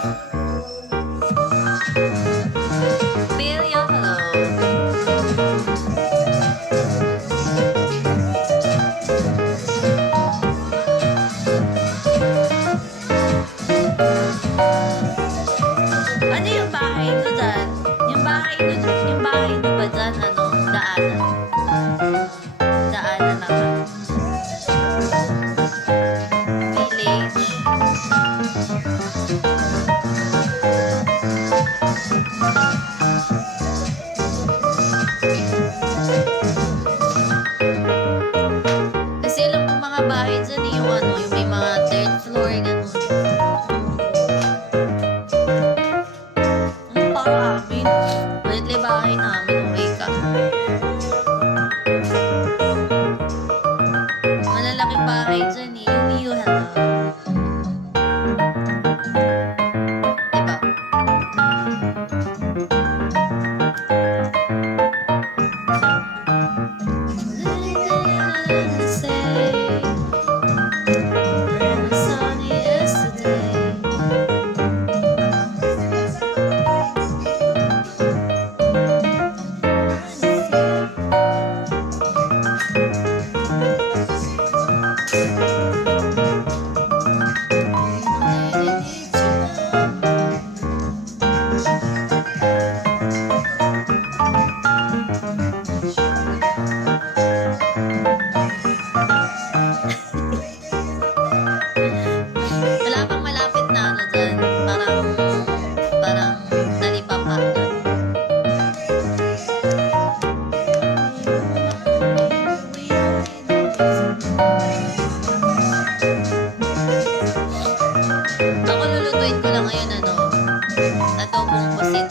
Pilya, hello. Ano yung bahay nyo dyan? Yung bahay nyo ba dyan, ano, daanan? Daanan naman. Village. Kasi alam ko mga bahay dyan, yung ano, yung may mga third floor, gano'n. Ano para amin? Ulit bahay namin, okay ka. Malalaking bahay dyan eh. Yung view, hello. Diba? Say, sunny yesterday. Wala pang malapit na ano dyan. Parang talipapa. Ako lulutuin ko lang ngayon ano, adobong pusit.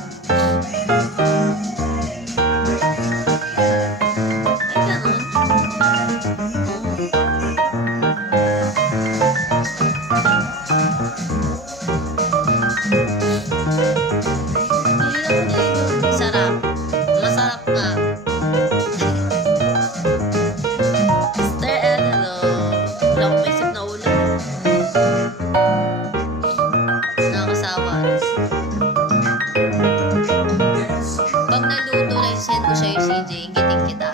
Ay, ganun. Sarap. Masarap nga. Mr. Ed, hello. Wala akong maisip na ulam. Nakakasawa. Pag naluto, send ko sa'yo, CJ. Ingitin kita.